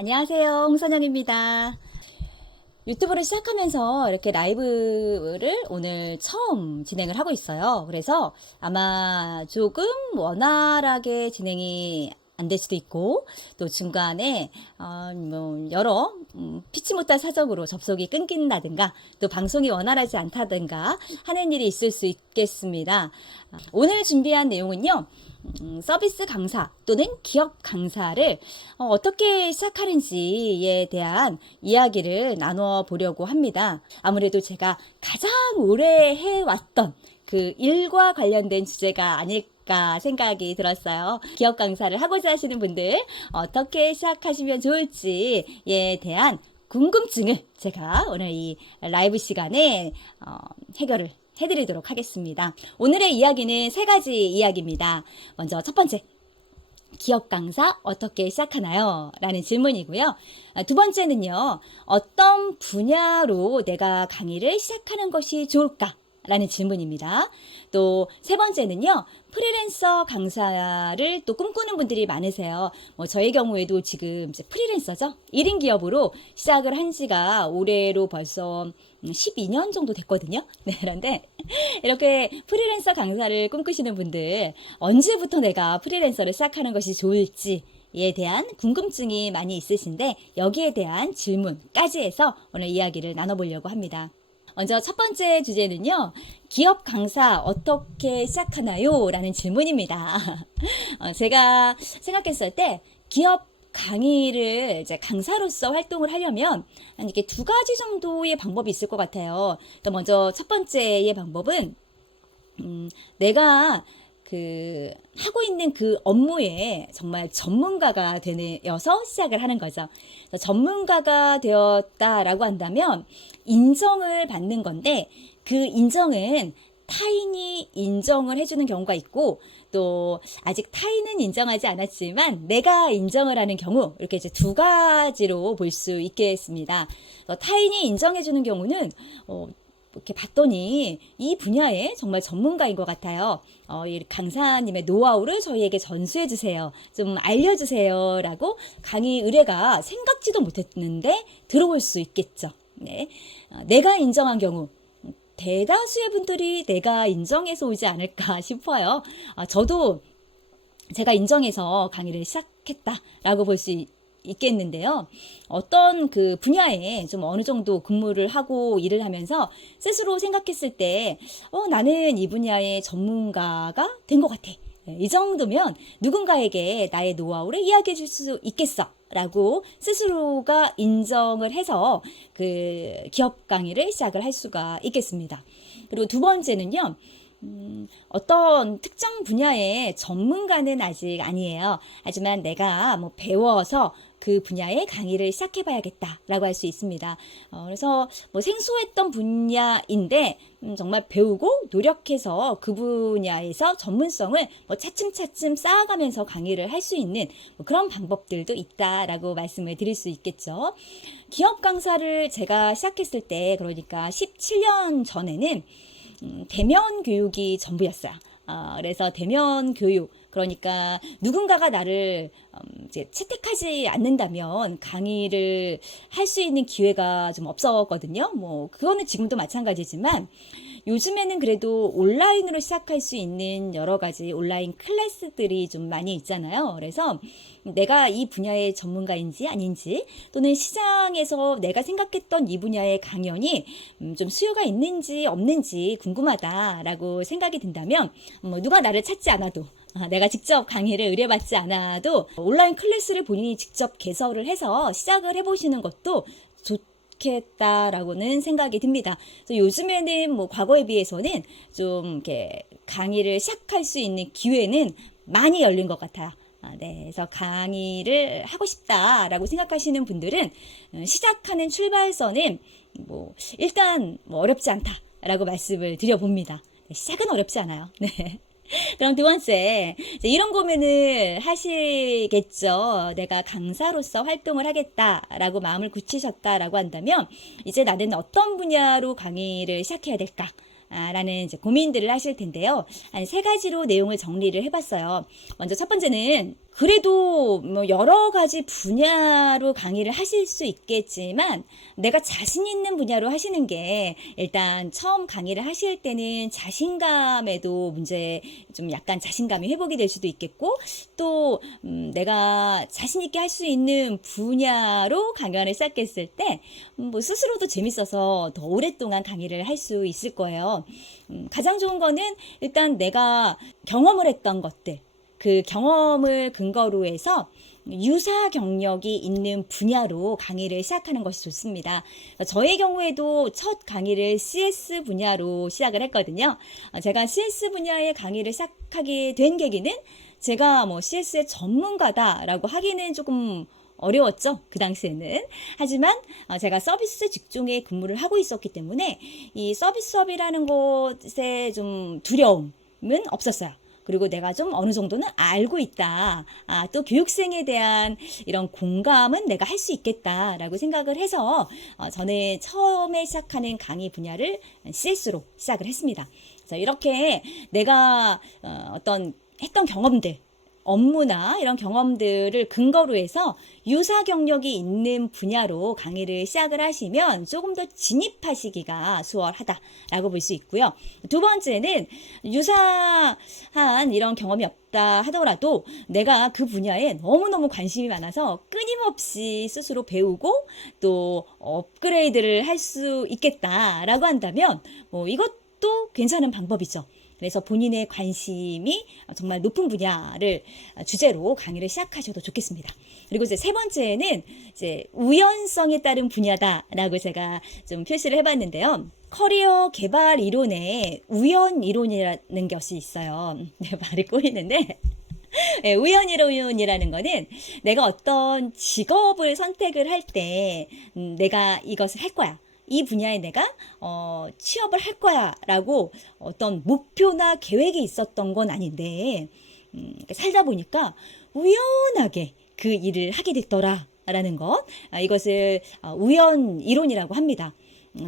안녕하세요. 홍선영입니다. 유튜브를 시작하면서 이렇게 라이브를 오늘 처음 진행을 하고 있어요. 그래서 아마 조금 원활하게 진행이 안 될 수도 있고, 또 중간에 여러 피치 못할 사정으로 접속이 끊긴다든가, 또 방송이 원활하지 않다든가 하는 일이 있을 수 있겠습니다. 오늘 준비한 내용은요, 서비스 강사 또는 기업 강사를 어떻게 시작하는지에 대한 이야기를 나눠 보려고 합니다. 아무래도 제가 가장 오래 해왔던 그 일과 관련된 주제가 아닐까 생각이 들었어요. 기업 강사를 하고자 하시는 분들 어떻게 시작하시면 좋을지에 대한 궁금증을 제가 오늘 이 라이브 시간에 해결을 해드리도록 하겠습니다. 오늘의 이야기는 세 가지 이야기입니다. 먼저 첫 번째, 기업 강사 어떻게 시작하나요? 라는 질문이고요. 두 번째는요, 어떤 분야로 내가 강의를 시작하는 것이 좋을까? 라는 질문입니다. 또 세 번째는요, 프리랜서 강사를 또 꿈꾸는 분들이 많으세요. 저의 경우에도 지금 이제 프리랜서죠. 1인 기업으로 시작을 한 지가 올해로 벌써 12년 정도 됐거든요. 네, 그런데 이렇게 프리랜서 강사를 꿈꾸시는 분들, 언제부터 내가 프리랜서를 시작하는 것이 좋을지에 대한 궁금증이 많이 있으신데, 여기에 대한 질문까지 해서 오늘 이야기를 나눠보려고 합니다. 먼저 첫 번째 주제는요, 기업 강사 어떻게 시작하나요? 라는 질문입니다. 제가 생각했을 때 기업 강의를 이제 강사로서 활동을 하려면 이렇게 두 가지 정도의 방법이 있을 것 같아요. 먼저 첫 번째의 방법은 내가 하고 있는 그 업무에 정말 전문가가 되어서 시작을 하는 거죠. 전문가가 되었다라고 한다면 인정을 받는 건데, 그 인정은 타인이 인정을 해주는 경우가 있고, 또 아직 타인은 인정하지 않았지만 내가 인정을 하는 경우, 이렇게 이제 두 가지로 볼 수 있겠습니다. 타인이 인정해주는 경우는 이렇게 봤더니 이 분야에 정말 전문가인 것 같아요. 이 강사님의 노하우를 저희에게 전수해 주세요. 좀 알려주세요. 라고 강의 의뢰가 생각지도 못했는데 들어올 수 있겠죠. 네. 내가 인정한 경우, 대다수의 분들이 내가 인정해서 오지 않을까 싶어요. 저도 제가 인정해서 강의를 시작했다라고 볼 수 있겠는데요. 어떤 그 분야에 좀 어느 정도 근무를 하고 일을 하면서 스스로 생각했을 때, 나는 이 분야의 전문가가 된 것 같아. 이 정도면 누군가에게 나의 노하우를 이야기해 줄 수 있겠어. 라고 스스로가 인정을 해서 그 기업 강의를 시작을 할 수가 있겠습니다. 그리고 두 번째는요, 어떤 특정 분야의 전문가는 아직 아니에요. 하지만 내가 배워서 그 분야의 강의를 시작해봐야겠다라고 할 수 있습니다. 그래서 생소했던 분야인데 정말 배우고 노력해서 그 분야에서 전문성을 차츰차츰 쌓아가면서 강의를 할 수 있는 그런 방법들도 있다라고 말씀을 드릴 수 있겠죠. 기업 강사를 제가 시작했을 때, 그러니까 17년 전에는 대면 교육이 전부였어요. 그래서 대면 교육, 그러니까 누군가가 나를 이제 채택하지 않는다면 강의를 할 수 있는 기회가 좀 없었거든요. 그거는 지금도 마찬가지지만 요즘에는 그래도 온라인으로 시작할 수 있는 여러 가지 온라인 클래스들이 좀 많이 있잖아요. 그래서 내가 이 분야의 전문가인지 아닌지, 또는 시장에서 내가 생각했던 이 분야의 강연이 좀 수요가 있는지 없는지 궁금하다라고 생각이 든다면, 누가 나를 찾지 않아도, 내가 직접 강의를 의뢰받지 않아도 온라인 클래스를 본인이 직접 개설을 해서 시작을 해보시는 것도 좋겠다라고는 생각이 듭니다. 그래서 요즘에는 과거에 비해서는 좀 이렇게 강의를 시작할 수 있는 기회는 많이 열린 것 같아요. 네, 그래서 강의를 하고 싶다라고 생각하시는 분들은 시작하는 출발선은 일단 어렵지 않다라고 말씀을 드려봅니다. 네, 시작은 어렵지 않아요. 네. 그럼 두 번째, 이런 고민을 하시겠죠. 내가 강사로서 활동을 하겠다라고 마음을 굳히셨다라고 한다면, 이제 나는 어떤 분야로 강의를 시작해야 될까? 라는 이제 고민들을 하실 텐데요. 한 세 가지로 내용을 정리를 해봤어요. 먼저 첫 번째는 그래도 뭐 여러 가지 분야로 강의를 하실 수 있겠지만 내가 자신 있는 분야로 하시는 게 일단 처음 강의를 하실 때는 자신감에도 문제 좀 약간 자신감이 회복이 될 수도 있겠고 또 내가 자신 있게 할 수 있는 분야로 강연을 시작했을 때 뭐 스스로도 재밌어서 더 오랫동안 강의를 할 수 있을 거예요. 가장 좋은 거는 일단 내가 경험을 했던 것들 그 경험을 근거로 해서 유사 경력이 있는 분야로 강의를 시작하는 것이 좋습니다. 저의 경우에도 첫 강의를 CS 분야로 시작을 했거든요. 제가 CS 분야의 강의를 시작하게 된 계기는 제가 뭐 CS의 전문가다라고 하기는 조금 어려웠죠. 그 당시에는. 하지만 제가 서비스 직종에 근무를 하고 있었기 때문에 이 서비스업이라는 것에 좀 두려움은 없었어요. 그리고 내가 좀 어느 정도는 알고 있다. 또 교육생에 대한 이런 공감은 내가 할 수 있겠다라고 생각을 해서 저는 처음에 시작하는 강의 분야를 CS로 시작을 했습니다. 그래서 이렇게 내가 어떤 했던 경험들 업무나 이런 경험들을 근거로 해서 유사 경력이 있는 분야로 강의를 시작을 하시면 조금 더 진입하시기가 수월하다라고 볼 수 있고요. 두 번째는 유사한 이런 경험이 없다 하더라도 내가 그 분야에 너무너무 관심이 많아서 끊임없이 스스로 배우고 또 업그레이드를 할 수 있겠다라고 한다면 뭐 이것도 괜찮은 방법이죠. 그래서 본인의 관심이 정말 높은 분야를 주제로 강의를 시작하셔도 좋겠습니다. 그리고 이제 세 번째는 이제 우연성에 따른 분야다라고 제가 좀 표시를 해봤는데요. 커리어 개발 이론에 우연 이론이라는 것이 있어요. 말이 꼬이는데 네, 우연 이론이라는 거는 내가 어떤 직업을 선택을 할 때 내가 이것을 할 거야. 이 분야에 내가 취업을 할 거야 라고 어떤 목표나 계획이 있었던 건 아닌데 살다 보니까 우연하게 그 일을 하게 됐더라 라는 것 이것을 우연 이론이라고 합니다.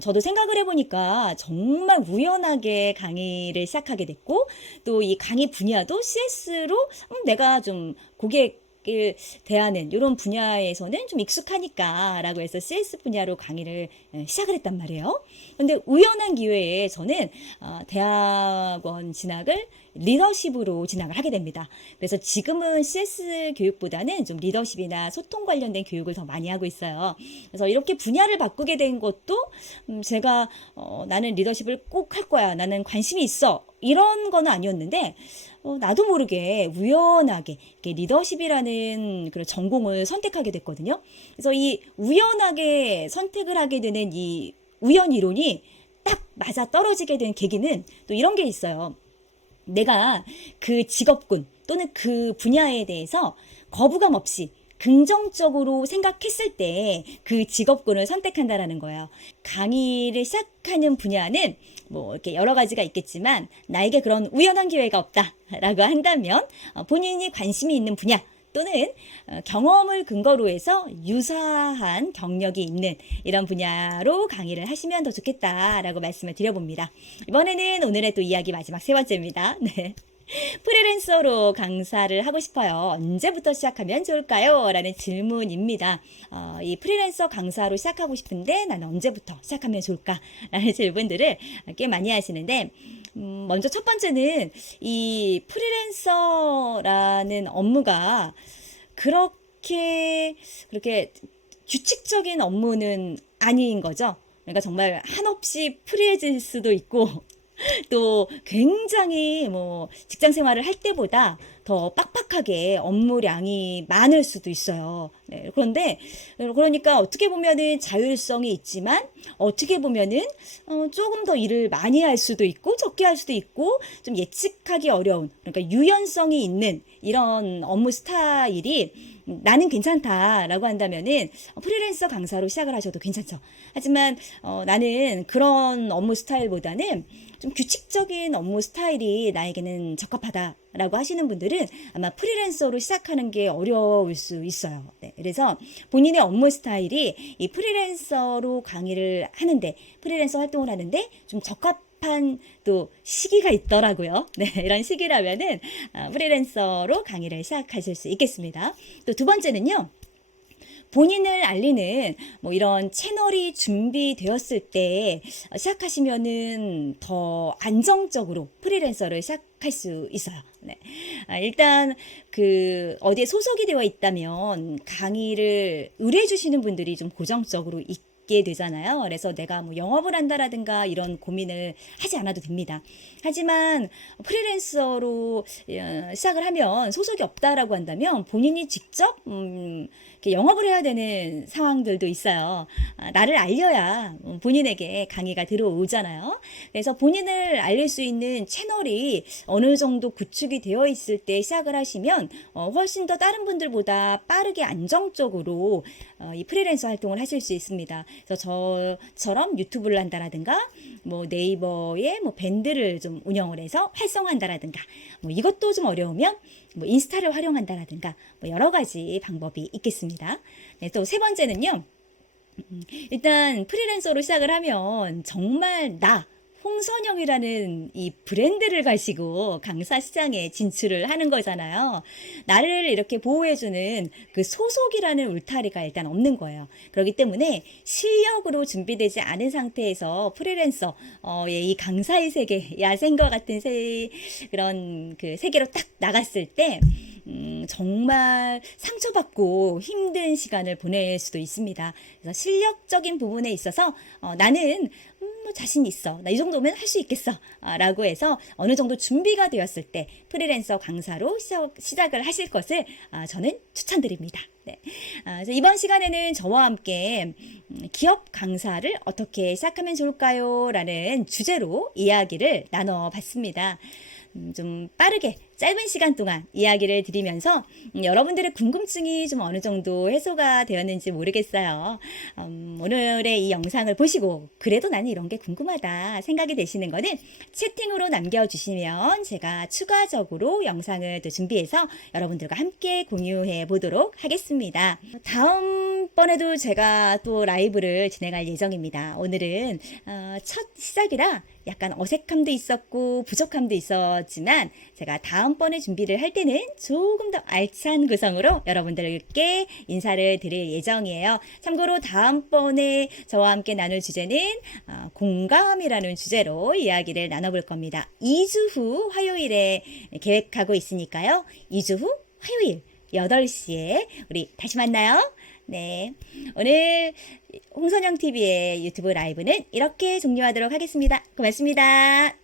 저도 생각을 해보니까 정말 우연하게 강의를 시작하게 됐고 또 이 강의 분야도 CS로 내가 좀 고객 을 대하는 이런 분야에서는 좀 익숙하니까 라고 해서 CS 분야로 강의를 시작을 했단 말이에요. 근데 우연한 기회에 저는 대학원 진학을 리더십으로 진학을 하게 됩니다. 그래서 지금은 CS 교육보다는 좀 리더십이나 소통 관련된 교육을 더 많이 하고 있어요. 그래서 이렇게 분야를 바꾸게 된 것도 제가 나는 리더십을 꼭 할 거야. 나는 관심이 있어. 이런 거는 아니었는데 나도 모르게 우연하게 리더십이라는 그런 전공을 선택하게 됐거든요. 그래서 이 우연하게 선택을 하게 되는 이 우연 이론이 딱 맞아 떨어지게 된 계기는 또 이런 게 있어요. 내가 그 직업군 또는 그 분야에 대해서 거부감 없이 긍정적으로 생각했을 때 그 직업군을 선택한다라는 거예요. 강의를 시작하는 분야는 뭐 이렇게 여러 가지가 있겠지만 나에게 그런 우연한 기회가 없다라고 한다면 본인이 관심이 있는 분야 또는 경험을 근거로 해서 유사한 경력이 있는 이런 분야로 강의를 하시면 더 좋겠다라고 말씀을 드려봅니다. 이번에는 오늘의 또 이야기 마지막 세 번째입니다. 네. 프리랜서로 강사를 하고 싶어요. 언제부터 시작하면 좋을까요? 라는 질문입니다. 이 프리랜서 강사로 시작하고 싶은데 나는 언제부터 시작하면 좋을까? 라는 질문들을 꽤 많이 하시는데 먼저 첫 번째는 이 프리랜서라는 업무가 그렇게 규칙적인 업무는 아닌 거죠. 그러니까 정말 한없이 프리해질 수도 있고 또 굉장히 뭐 직장 생활을 할 때보다 더 빡빡하게 업무량이 많을 수도 있어요. 네, 그러니까 어떻게 보면은 자율성이 있지만 어떻게 보면은 조금 더 일을 많이 할 수도 있고 적게 할 수도 있고 좀 예측하기 어려운 그러니까 유연성이 있는 이런 업무 스타일이 나는 괜찮다라고 한다면은 프리랜서 강사로 시작을 하셔도 괜찮죠. 하지만 나는 그런 업무 스타일보다는 좀 규칙적인 업무 스타일이 나에게는 적합하다라고 하시는 분들은 아마 프리랜서로 시작하는 게 어려울 수 있어요. 네, 그래서 본인의 업무 스타일이 이 프리랜서로 강의를 하는데 프리랜서 활동을 하는데 좀 적합 적합한 또 시기가 있더라고요. 네, 이런 시기라면은 프리랜서로 강의를 시작하실 수 있겠습니다. 또 두 번째는요. 본인을 알리는 뭐 이런 채널이 준비되었을 때 시작하시면은 더 안정적으로 프리랜서를 시작할 수 있어요. 네. 일단 그 어디에 소속이 되어 있다면 강의를 의뢰해 주시는 분들이 좀 고정적으로 있게 되잖아요. 그래서 내가 뭐 영업을 한다라든가 이런 고민을 하지 않아도 됩니다. 하지만 프리랜서로 시작을 하면 소속이 없다라고 한다면 본인이 직접 이렇게 영업을 해야 되는 상황들도 있어요. 나를 알려야 본인에게 강의가 들어오잖아요. 그래서 본인을 알릴 수 있는 채널이 어느 정도 구축이 되어 있을 때 시작을 하시면 훨씬 더 다른 분들보다 빠르게 안정적으로 이 프리랜서 활동을 하실 수 있습니다. 그래서 저처럼 유튜브를 한다라든가 뭐 네이버에 뭐 밴드를 좀 운영을 해서 활성화한다라든가 뭐 이것도 좀 어려우면 뭐 인스타를 활용한다라든가 뭐 여러 가지 방법이 있겠습니다. 네, 또 세 번째는요. 일단 프리랜서로 시작을 하면 정말 홍선영이라는 이 브랜드를 가지고 강사 시장에 진출을 하는 거잖아요. 나를 이렇게 보호해주는 그 소속이라는 울타리가 일단 없는 거예요. 그렇기 때문에 실력으로 준비되지 않은 상태에서 프리랜서의 이 강사의 세계, 야생과 같은 그런 그 세계로 딱 나갔을 때 정말 상처받고 힘든 시간을 보낼 수도 있습니다. 그래서 실력적인 부분에 있어서 나는 뭐 자신 있어. 나 이 정도면 할 수 있겠어. 라고 해서 어느 정도 준비가 되었을 때 프리랜서 강사로 시작을 하실 것을 저는 추천드립니다. 네. 그래서 이번 시간에는 저와 함께 기업 강사를 어떻게 시작하면 좋을까요? 라는 주제로 이야기를 나눠봤습니다. 좀 빠르게 짧은 시간 동안 이야기를 드리면서 여러분들의 궁금증이 좀 어느 정도 해소가 되었는지 모르겠어요. 오늘의 이 영상을 보시고 그래도 나는 이런 게 궁금하다 생각이 되시는 거는 채팅으로 남겨주시면 제가 추가적으로 영상을 또 준비해서 여러분들과 함께 공유해 보도록 하겠습니다. 다음번에도 제가 또 라이브를 진행할 예정입니다. 오늘은 첫 시작이라 약간 어색함도 있었고 부족함도 있었지만 제가 다음번에 준비를 할 때는 조금 더 알찬 구성으로 여러분들께 인사를 드릴 예정이에요. 참고로 다음번에 저와 함께 나눌 주제는 공감이라는 주제로 이야기를 나눠볼 겁니다. 2주 후 화요일에 계획하고 있으니까요. 2주 후 화요일 8시에 우리 다시 만나요. 네, 오늘 홍선영TV의 유튜브 라이브는 이렇게 종료하도록 하겠습니다. 고맙습니다.